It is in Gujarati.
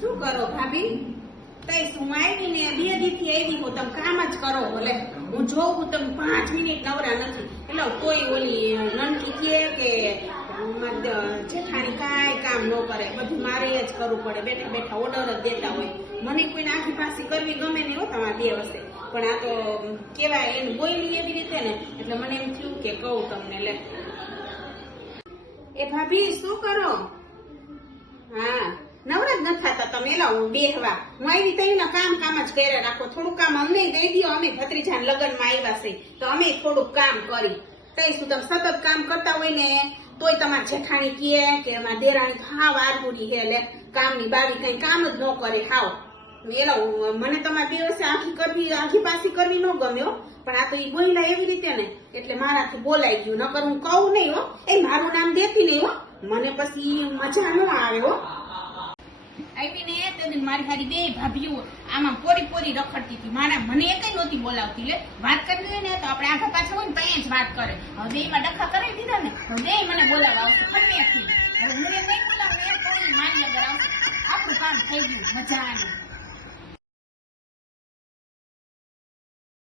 શું કરો ભાભી? કઈ શું આવી ને 2 દીથી આવી હું તમે કામ જ કરો બોલે હું જોઉં તમે 5 મિનિટ નવરા નથી એટલે કોઈ ઓલી નનકી કે જેઠાણી કાંઈ કામ ન કરે બધું મારે જ કરવું પડે બેઠા બેઠા ઓર્ડર જ દેતા હોય મને કોઈને આખી પાછી કરવી ગમે નહીં હો તમારા 2 વર્ષે પણ આ તો કેવાય એને બોયલી એવી રીતે ને એટલે મને એમ થયું કે કહું તમને લે એ ભાભી શું કરો? હા નવરા જ નથી થતા તમે એલા હું બેહવા હું આવી તઈના કામ જ કર્યા રાખો થોડું કામ અમને દઈ દો અમે ભત્રીજાના લગ્નમાં આવ્યા છે તો અમે થોડુંક કામ કરી તઈ શું તમે સતત કામ કરતા હોય ને તોય તમારા જેઠાણી કહે કે અમારા દેરાણી હાવ આરહુરી હે લે કામની બાવી કઈ કામ જ ન કરે હાવ એલા મને તમારા 2 વર્ષે આખી પાછી કરવી ન ગમ્યો પણ આ તો ઈ બોલ્યા એવી રીતે ને એટલે મારાથી બોલાઈ ગયું નકર હું કહું નહીં હો એ મારું નામ દેતી નહીં હો મને પછી મજા ન આવે હો આવીને તે મારી હારી 2 ભાભીઓ આમાં પોરી રખડતી હતી મારા મને એકઈ નહોતી બોલાવતી લે વાત કરવી ને તો આપણે આગળ પાછળ હોય ને ત્યાં જ વાત કરે હવે એમાં ડખા કરાવી દીધા ને હવે મને બોલાવવા આવશે ખમેથી હવે હું નહીં બોલાવું એ કોઈ મારી આગળ આવશે આપણું કામ થઈ ગયું મજાનું